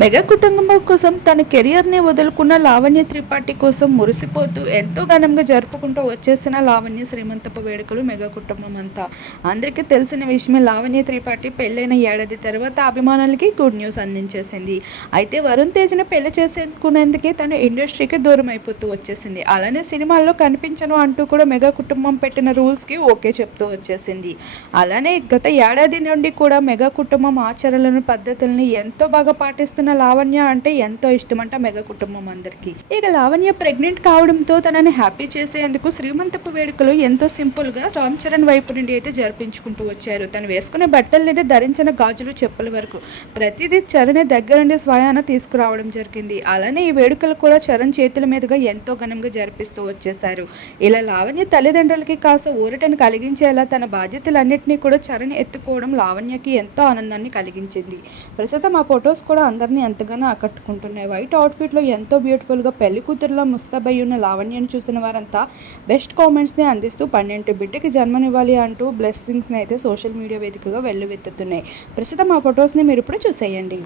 Mega కుటుంబం కోసం తన కెరియర్ని వదులుకున్న లావణ్య త్రిపాఠి కోసం మురిసిపోతూ ఎంతో ఘనంగా జరుపుకుంటూ వచ్చేసిన లావణ్య శ్రీమంతపు వేడుకలు మెగా కుటుంబం అంతా. అందరికీ తెలిసిన విషయమే లావణ్య త్రిపాఠి పెళ్ళైన ఏడాది తర్వాత అభిమానులకి గుడ్ న్యూస్ అందించేసింది. అయితే వరుణ్ తేజ్ని పెళ్ళి చేసుకునేందుకే తన ఇండస్ట్రీకి దూరం అయిపోతూ వచ్చేసింది. అలానే సినిమాల్లో కనిపించను అంటూ కూడా మెగా కుటుంబం పెట్టిన రూల్స్కి ఓకే చెప్తూ వచ్చేసింది. అలానే గత ఏడాది నుండి కూడా మెగా కుటుంబం ఆచరణలను పద్ధతుల్ని ఎంతో బాగా పాటిస్తున్న లావణ్య అంటే ఎంతో ఇష్టమంట మెగా కుటుంబం అందరికీ. ఇక లావణ్య ప్రెగ్నెంట్ కావడంతో తనని హ్యాపీ చేసేందుకు శ్రీమంతపు వేడుకలు ఎంతో సింపుల్గా రామ్ చరణ్ వైపు నుండి అయితే జరిపించుకుంటూ వచ్చారు. తను వేసుకునే బట్టల నుండి ధరించిన గాజులు చెప్పుల వరకు. ప్రతిదీ చరణ్ దగ్గర నుండి స్వయాన తీసుకురావడం జరిగింది. అలానే ఈ వేడుకలు కూడా చరణ్ చేతుల మీదుగా ఎంతో ఘనంగా జరిపిస్తూ వచ్చేశారు. ఇలా లావణ్య తల్లిదండ్రులకి కాస్త ఊరటను కలిగించేలా తన బాధ్యతలన్నింటినీ కూడా చరణ్ ఎత్తుకోవడం లావణ్యకి ఎంతో ఆనందాన్ని కలిగించింది. ప్రస్తుతం ఆ ఫొటోస్ కూడా అందరినీ ఎంతగానో ఆకట్టుకుంటున్నాయి. వైట్ అవుట్ఫిట్లో ఎంతో బ్యూటిఫుల్గా పెళ్ళి కూతురులో ముస్తాబై ఉన్న లావణ్యను చూసిన వారంతా బెస్ట్ కామెంట్స్ని అందిస్తూ పన్నెండు బిడ్డకి జన్మనివ్వాలి అంటూ బ్లెస్సింగ్స్ని అయితే సోషల్ మీడియా వేదికగా వెల్లువెత్తుతున్నాయి. ప్రస్తుతం ఆ ఫొటోస్ని మీరు ఇప్పుడు చూసేయండి.